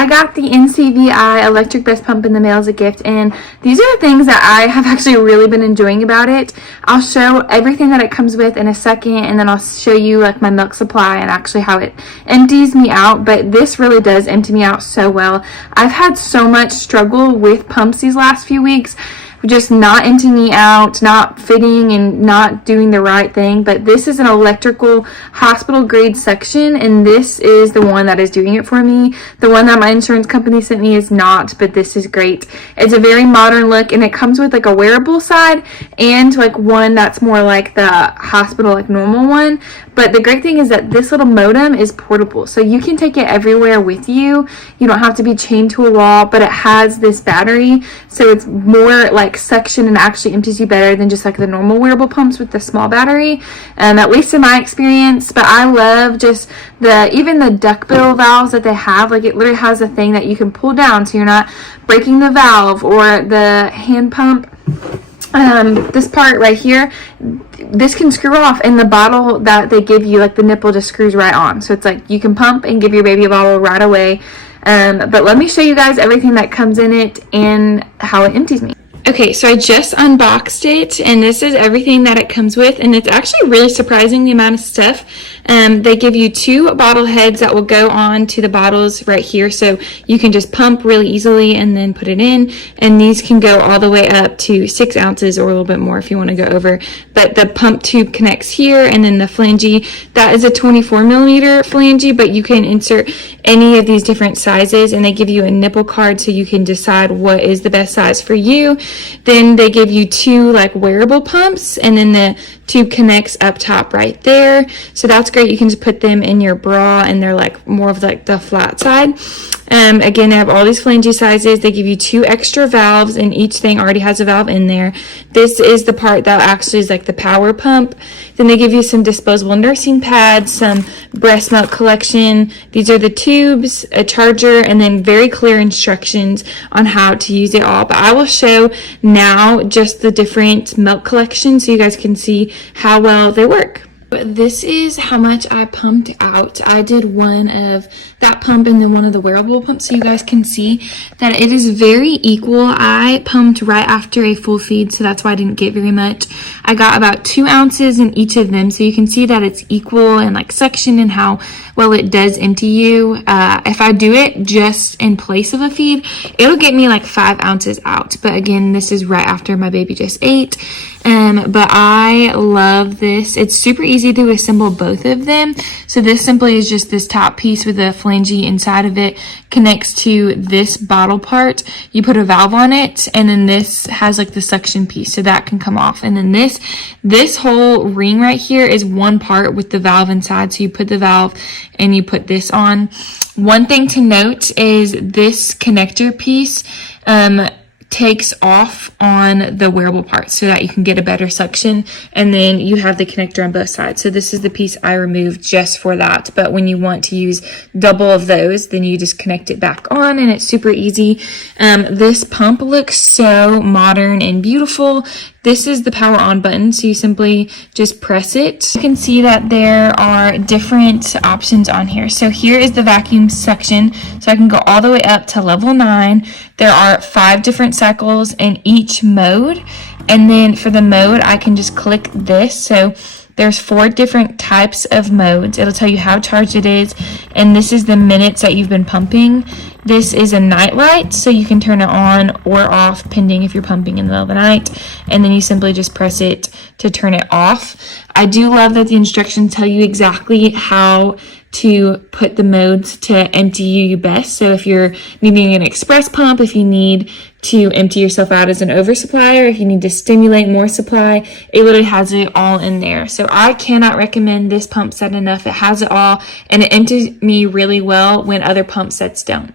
I got the NCVI electric breast pump in the mail as a gift, and these are the things that I have actually really been enjoying about it. I'll show everything that it comes with in a second, and then I'll show you like my milk supply and actually how it empties me out. But this really does empty me out so well. I've had so much struggle with pumps these last few weeks, just not emptying me out, not fitting, and not doing the right thing. But this is an electrical hospital grade suction, and this is the one that is doing it for me. The one that my insurance company sent me is not, but this is great. It's a very modern look, and it comes with like a wearable side and like one that's more like the hospital like normal one. But the great thing is that this little modem is portable, so you can take it everywhere with you. You don't have to be chained to a wall, but it has this battery, so it's more like suction and actually empties you better than just like the normal wearable pumps with the small battery, at least in my experience. But I love just even the duckbill valves that they have. Like, it literally has a thing that you can pull down so you're not breaking the valve, or the hand pump. This part right here, this can screw off, and the bottle that they give you, like the nipple, just screws right on. So it's like you can pump and give your baby a bottle right away. But let me show you guys everything that comes in it and how it empties me. Okay, so I just unboxed it, and this is everything that it comes with, and it's actually really surprising the amount of stuff. They give you 2 bottle heads that will go on to the bottles right here, so you can just pump really easily and then put it in, and these can go all the way up to 6 ounces or a little bit more if you want to go over. But the pump tube connects here, and then the flange, that is a 24 millimeter flange, but you can insert any of these different sizes, and they give you a nipple card so you can decide what is the best size for you. Then they give you 2 like wearable pumps, and then the tube connects up top right there. So that's great. You can just put them in your bra, and they're like more of like the flat side. Again, they have all these flange sizes. They give you 2 extra valves, and each thing already has a valve in there. This is the part that actually is like the power pump. Then they give you some disposable nursing pads, some breast milk collection. These are the tubes, a charger, and then very clear instructions on how to use it all. But I will show now just the different milk collections so you guys can see how well they work. This is how much I pumped out. I did one of that pump and then one of the wearable pumps, so you guys can see that it is very equal. I pumped right after a full feed, so that's why I didn't get very much. I got about 2 ounces in each of them, so you can see that it's equal and like suction and how well it does empty you. If I do it just in place of a feed, it'll get me like 5 ounces out. But again, this is right after my baby just ate. But I love this. It's super easy to assemble both of them. So this simply is just this top piece with a flange inside of it, connects to this bottle part. You put a valve on it, and then this has like the suction piece, so that can come off. And then this whole ring right here is one part with the valve inside. So you put the valve and you put this on. One thing to note is this connector piece takes off on the wearable part so that you can get a better suction, and then you have the connector on both sides. So this is the piece I removed just for that, but when you want to use double of those, then you just connect it back on, and it's super easy. This pump looks so modern and beautiful. This is the power on button, so you simply just press it. You can see that there are different options on here. So here is the vacuum section, so I can go all the way up to level 9. There are 5 different cycles in each mode, and then for the mode, I can just click this. So there's 4 different types of modes. It'll tell you how charged it is, and this is the minutes that you've been pumping. This is a night light, so you can turn it on or off pending if you're pumping in the middle of the night, and then you simply just press it to turn it off. I do love that the instructions tell you exactly how to put the modes to empty you best. So if you're needing an express pump, if you need to empty yourself out as an oversupply, or if you need to stimulate more supply, it literally has it all in there. So I cannot recommend this pump set enough. It has it all, and it empties me really well when other pump sets don't.